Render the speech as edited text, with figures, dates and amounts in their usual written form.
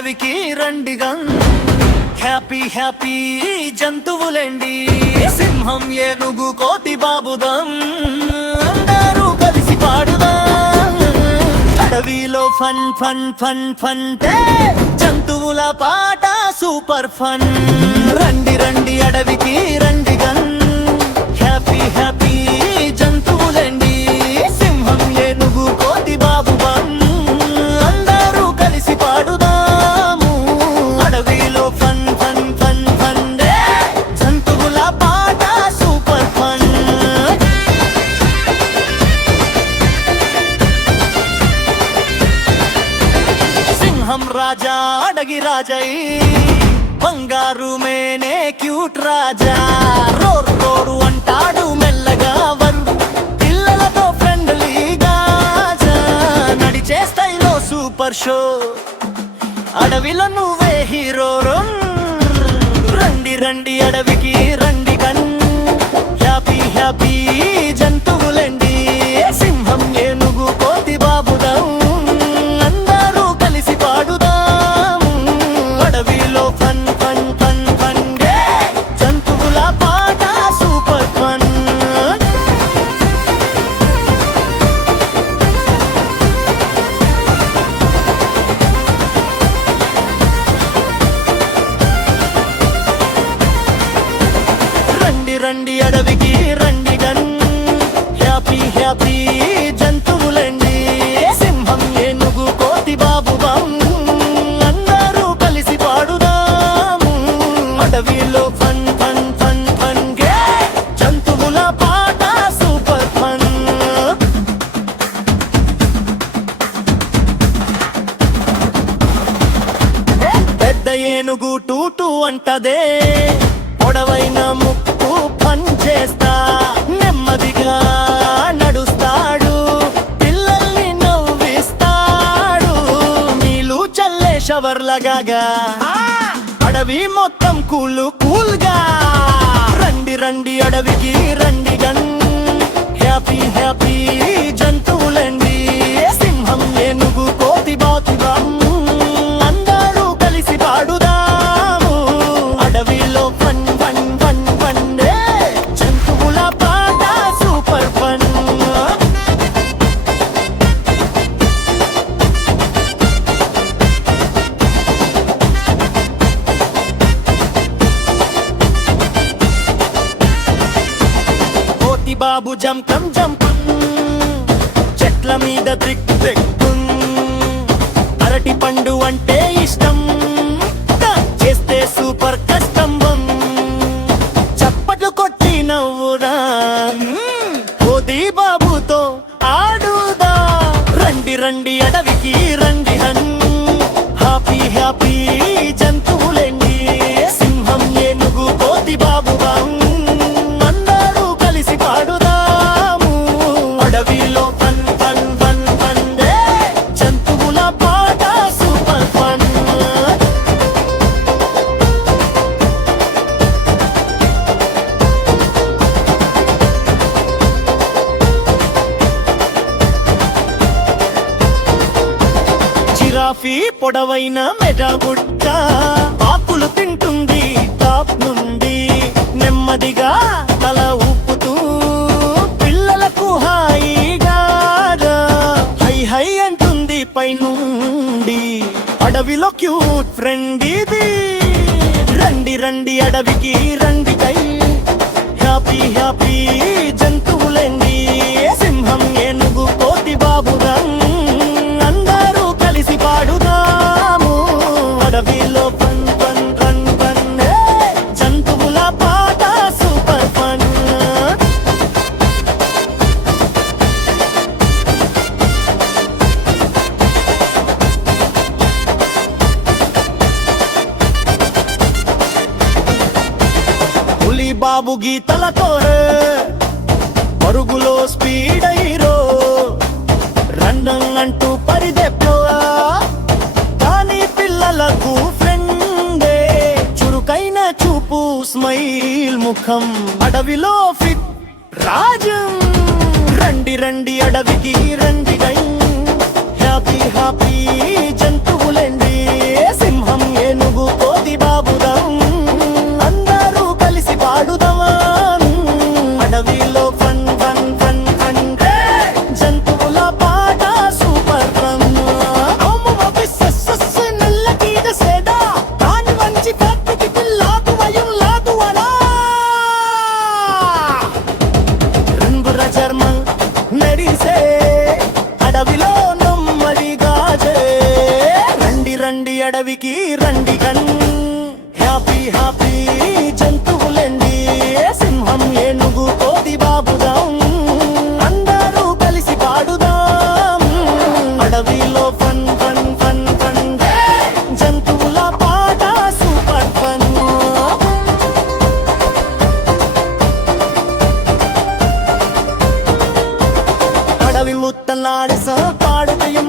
అడవికి రండిగా happy happy జంతువులండి సింహం ఏనుగు కోతి బాబుదాం అందరూ కలిసి పాడుదాం అడవిలో ఫన్ ఫన్ ఫన్ ఫన్ జంతువుల పాట సూపర్ ఫన్ రండి రండి అడవికి రండిగా హ్యాపీ హ్యాపీ జంతువులండి సింహం ఏనుగు కోతి బాబుదాం అందరూ కలిసి పాడుదాము అడవిలో ఫన్ ఫన్ ఫన్ ఫన్ జంతువుల పాట సూపర్ ఫన్ సింహం రాజా అడగి రాజై బంగారు మేనే క్యూట్ రాజా రోరు రోరు అంటాడు మెల్లగా వరుడు పిల్లలతో ఫ్రెండ్లీగా నడిచే స్టైల్లో సూపర్ షో అడవిలో నువ్వే హీరో రండి రండి అడవికి రండి గన్ హ్యాపీ హ్యాపీ జంతువులండి సింహం ఏనుగు కోతి బాబుదాం అందరూ కలిసి పాడుదాం అడవిలో ఫన్ ఫన్ ఫన్ ఫన్ జంతువుల పాట సూపర్ ఫన్ రండి రండి అడవికి రండి గన్ హ్యాపీ హ్యాపీ జంతువులండి సింహం ఏనుగు కోతి బాబుదాం అందరూ కలిసి పాడుదాము అడవిలో ఫన్ ఫన్ ఫన్ ఫన్ జంతువుల పాట సూపర్ ఫన్ పెద్ద ఏనుగు టూటు అంటదే పొడవైన ముక్కు పని చేస్తా నెమ్మదిగా నడుస్తాడు పిల్లల్ని నవ్విస్తాడు నీళ్ళు చల్లే షవర్లగాగా అడవి మొత్తం కూల్ కూల్గా రండి రండి అడవికి రండి గన్ హ్యాపీ హ్యాపీ జంతువులండి సింహం ఏనుగు కోతి బాతురాం అందరూ కలిసి పాడుదాము అడవిలో ఫన్ ఫన్ ఫన్ ఫన్ జంతువుల పాట సూపర్ ఫన్ కోతి బాబు జంకం జంపం చెట్ల మీద దిక్కు దిక్కు అరటి పండు అంటే ఇష్టం చేస్తే సూపర్ కష్టం చప్పట్లు కొట్టి నవ్వురా కోతి బాబుతో ఆడుదా రండి రండి అడవికి రండి హన్ హ్యాపీ హ్యాపీ జంతువులండి సింహం ఏనుగు కోతి బాబుదాం అందరూ కలిసి పాడుదాము అడవిలో ఫన్ ఫన్ ఫన్ ఫన్ జంతువుల పాట సూపర్ ఫన్ జిరాఫీ పొడవైన మెడగుట్ట ఆకులు తింటుంది టాప్ నుండి నెమ్మదిగా తల ఊపుతూ పిల్లలకు హాయిగా హై హై అంటుంది పైనుండి అడవిలో క్యూట్ ఫ్రెండ్ ఇది రండి రండి అడవికి రండి కై హ్యాపీ హ్యాపీ జంతువులండి సింహం ఏనుగు కోతి బాబుదాం అందరూ కలిసి పాడుదాము అడవిలో ఫన్ ఫన్ ఫన్ ఫన్ జంతువుల పాట సూపర్ ఫన్ పులి బాబు గీతలతో పరుగులో స్పీడ్ హీరో రండం అంటూ పరిదెప్పో కానీ పిల్లలకు ఫ్రెండే చురుకైన చూపు స్మైల్ ముఖం అడవిలో ఫిట్ రాజం రండి రండి అడవికి రండి హ్యాపీ హ్యాపీ జంతువులండి ലുത്തനാടിസ പാടുകയും